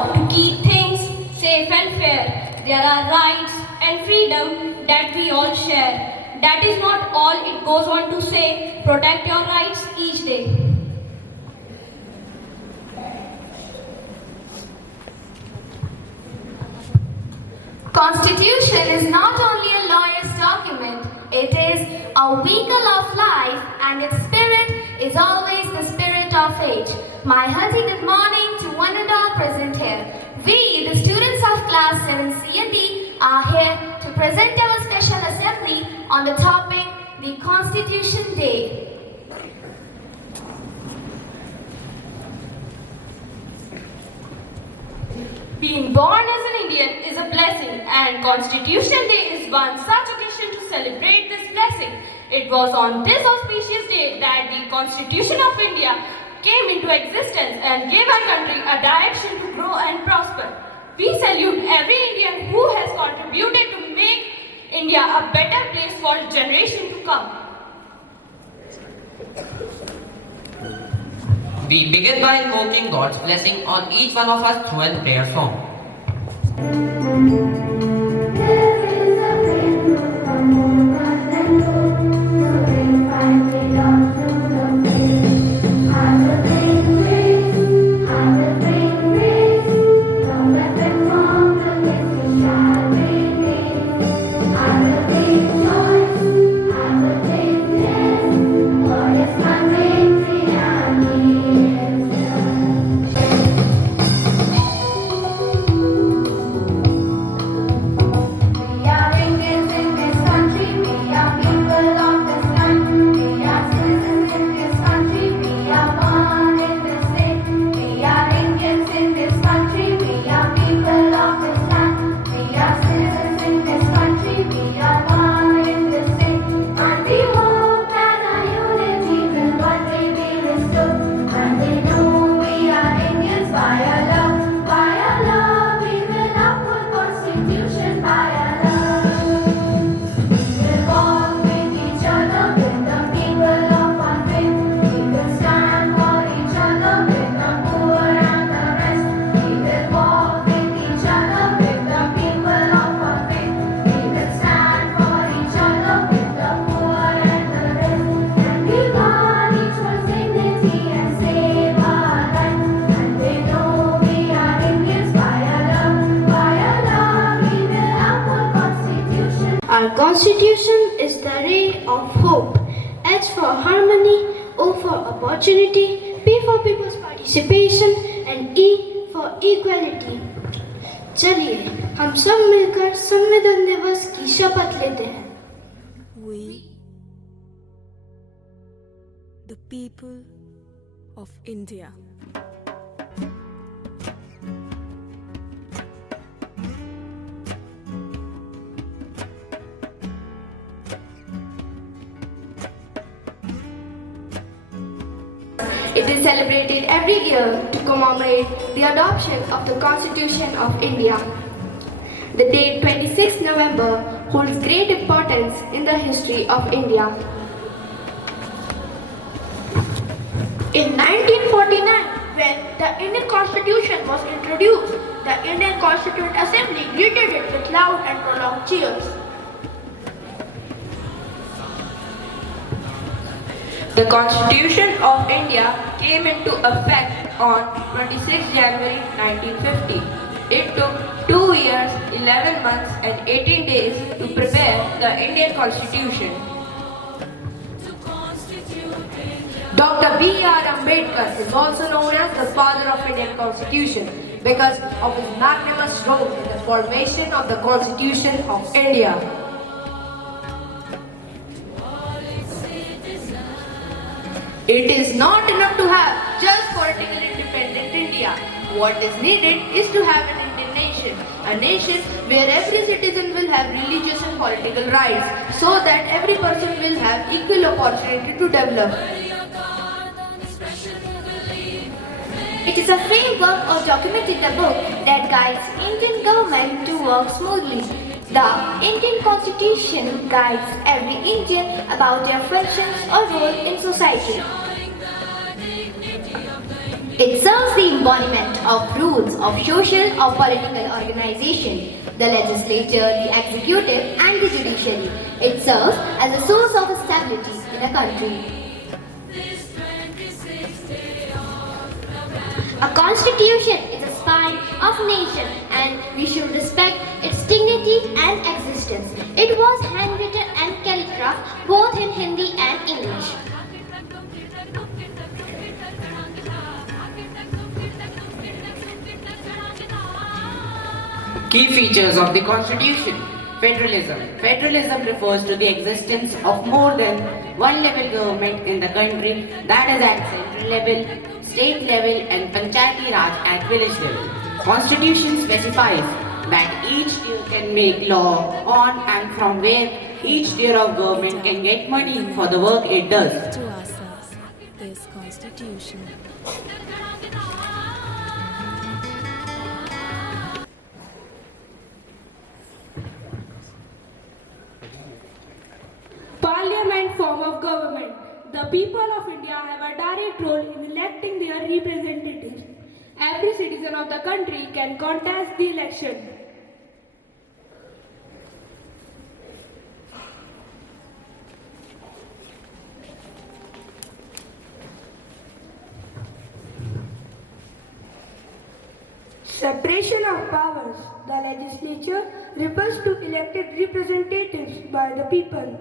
To keep things safe and fair, there are rights and freedom that we all share. That is not all it goes on to say. Protect your rights each day. Constitution is not only a lawyer's document, it is a vehicle of life and its spirit is always the spirit of age. My hearty good morning to one and all present here. We, the students of class 7C and D, are here to present our special assembly on the topic, the Constitution Day. Being born as an Indian is a blessing, and Constitution Day is one such occasion to celebrate this blessing. It was on this auspicious day that the Constitution of India came into existence and gave our country a direction to grow and prosper. We salute every Indian who has contributed to make India a better place for generation to come. We begin by invoking God's blessing on each one of us through a prayer song. Our Constitution is the ray of hope. H for harmony, O for opportunity, P for people's participation and E for equality. चलिए हम सब मिलकर संविधान दिवस की शपथ लेते हैं. We, the people of India. It is celebrated every year to commemorate the adoption of the Constitution of India. The date 26 November holds great importance in the history of India. In 1949, when the Indian Constitution was introduced, the Indian Constituent Assembly greeted it with loud and prolonged cheers. The Constitution of India came into effect on 26 January 1950. It took 2 years, 11 months and 18 days to prepare the Indian Constitution. Dr. B.R. Ambedkar is also known as the father of Indian Constitution because of his magnanimous role in the formation of the Constitution of India. It is not enough to have just political independent India. What is needed is to have an Indian nation, a nation where every citizen will have religious and political rights, so that every person will have equal opportunity to develop. It is a framework or document in the book that guides Indian government to work smoothly. The Indian Constitution guides every Indian about their functions or role in society. It serves the embodiment of rules of social or political organization, the legislature, the executive, and the judiciary. It serves as a source of stability in a country. A constitution is a spine of nation and we should respect its dignity and existence. It was handwritten and calligraphed both in Hindi and English. Key features of the Constitution. Federalism. Federalism refers to the existence of more than one level government in the country, that is at central level, state level and Panchayati Raj at village level. Constitution specifies that each tier can make law on and from where each tier of government can get money for the work it does. To ourselves this constitution. Parliament form of government. The people of India have a direct role in electing their representatives. Every citizen of the country can contest the election. Separation of powers. The legislature refers to elected representatives by the people.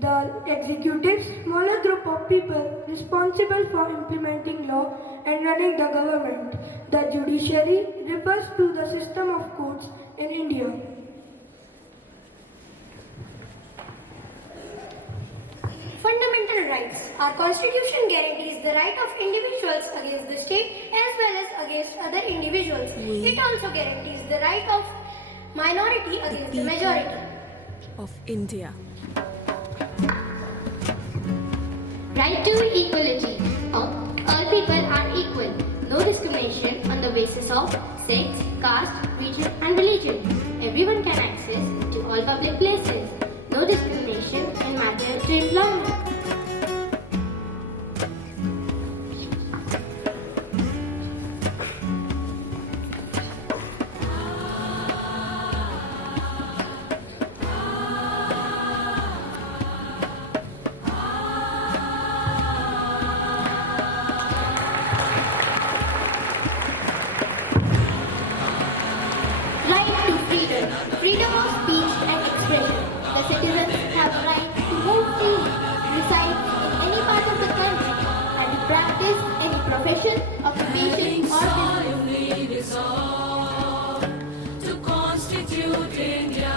The executive, smaller group of people responsible for implementing law and running the government. The judiciary refers to the system of courts in India. Fundamental rights. Our constitution guarantees the right of individuals against the state as well as against other individuals. It also guarantees the right of minority against the majority. Of India. Right to equality. All people are equal. No discrimination on the basis of sex, caste, region and religion. Everyone can access to all public places. No discrimination in matter to employment. Right to freedom. Freedom of speech and expression. The citizens have a right to move freely, reside in any part of the country, and to practice any profession, occupation, or business. To constitute India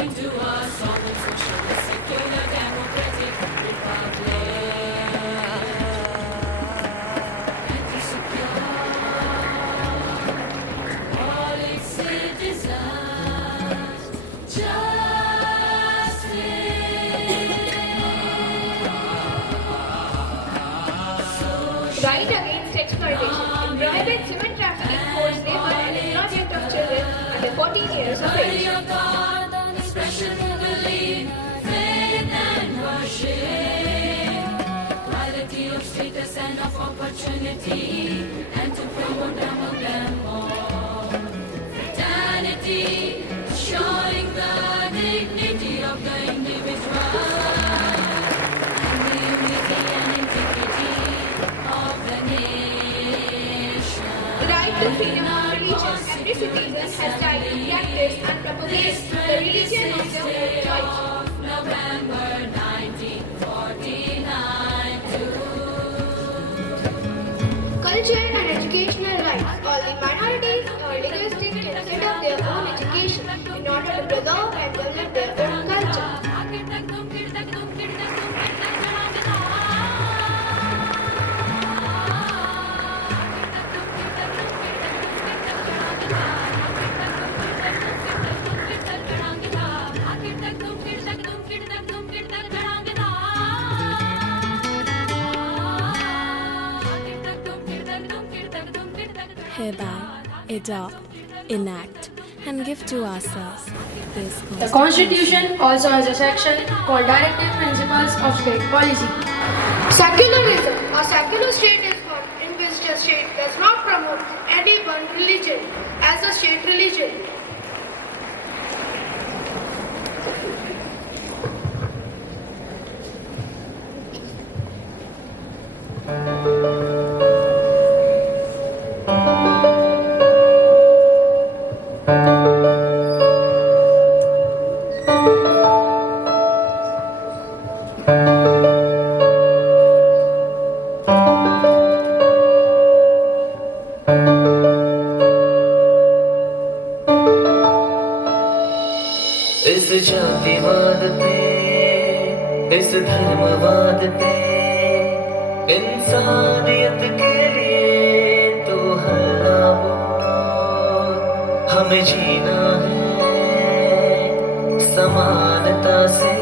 into a sovereign, socialist, secular, democratic republic, and to secure all its citizens justice. Right against exploitation. It prohibits human trafficking, forced labor, and employment of children under 14 years of age. Your God and expression of belief, faith and worship, quality of status and of opportunity, and to promote among them all fraternity, showing the dignity of the individual and the unity and integrity of the nation. Right to freedom of religion. Every citizen has right to practice and propagate the religion of their own choice. Of November 1949 Cultural and educational rights. All the minorities or linguistic can set up their own education in order to preserve and develop their own culture. Hereby adopt, enact, and give to ourselves this The Constitution also has a section called Directive Principles of State Policy. Secularism. A secular state is one in which justice state does not promote any one religion as a state religion. इस जातिवाद पे, इस धर्मवाद पे, इंसानियत के लिए तो हल्ला बोल। हमें जीना है समानता से,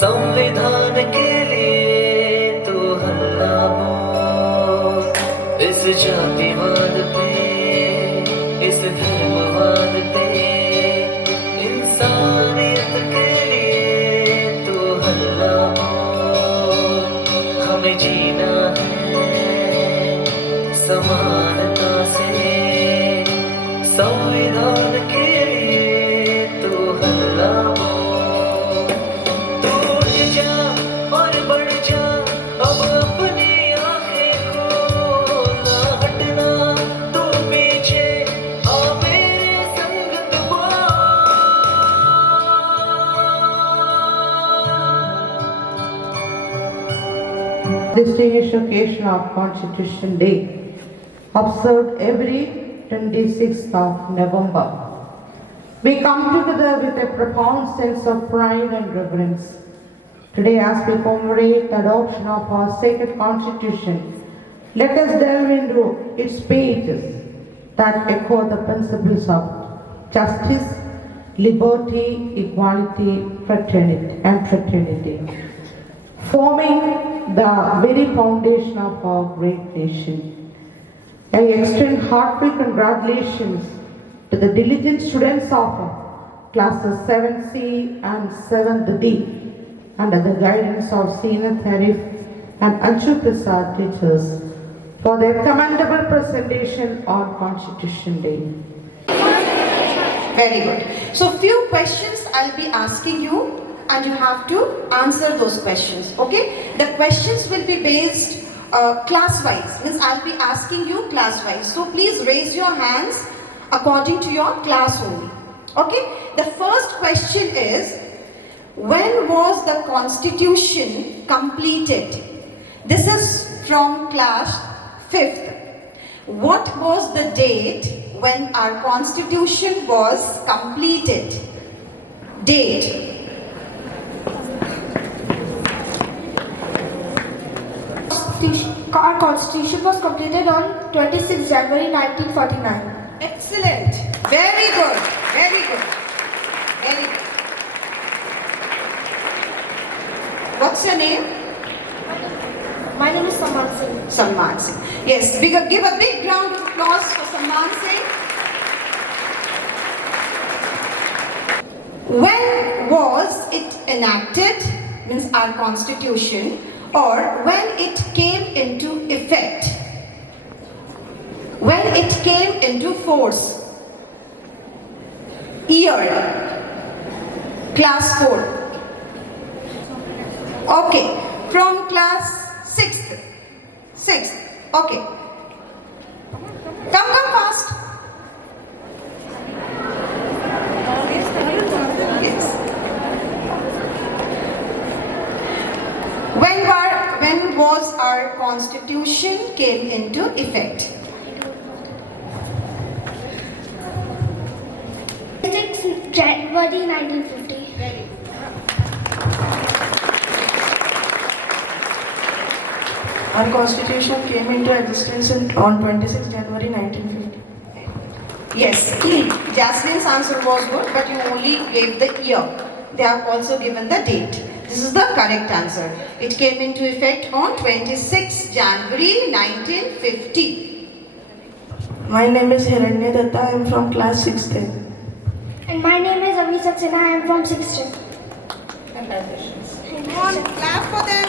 संविधान के लिए तो हल्ला बोल। इस जातिवाद पे, इस धर्मवाद पे, इंसानियत के लिए तो हल्ला बोल। हमें जीना है समानता से, संविधान के लिए तो हल्ला बोल। तू उठ जा और बढ़ जा, अब अपनी आंखें खोल, ना हटना तू पीछे, आ मेरे संग तू बोल। Distinguished occasion of Constitution Day, observed every 26th of November. We come together with a profound sense of pride and reverence. Today, as we commemorate the adoption of our sacred Constitution, let us delve into its pages that echo the principles of justice, liberty, equality, fraternity, forming the very foundation of our great nation. I extend heartfelt congratulations to the diligent students of classes 7C and 7th D under the guidance of Senior Tharif and Anshu Prasad teachers for their commendable presentation on Constitution Day. Very good. So few questions I'll be asking you and you have to answer those questions, okay? The questions will be based class-wise, means I'll be asking you class-wise. So please raise your hands according to your class only, okay? The first question is, when was the Constitution completed? This is from class 5th. What was the date when our Constitution was completed? Date. Our Constitution was completed on 26 January 1949. Excellent. Very good. Very good. Very good. What's your name? My name is Samman Singh. Samman Singh. Yes, we give a big round of applause for Samman Singh. When was it enacted, means our Constitution, or when it came into effect? When it came into force? Year. Class 4. Okay. From class 6th. 6th. Okay. Come fast. Yes. When was our Constitution came into effect? 6 January 1950. Very good. Our Constitution came into existence on 26 January 1950. Yes, Jasmine's answer was good, but you only gave the year. They have also given the date. This is the correct answer. It came into effect on 26 January 1950. My name is Hiranya Datta. I am from class 6th. And my name is Avi Saxena. I am from 6th. Congratulations. Come on, clap for them.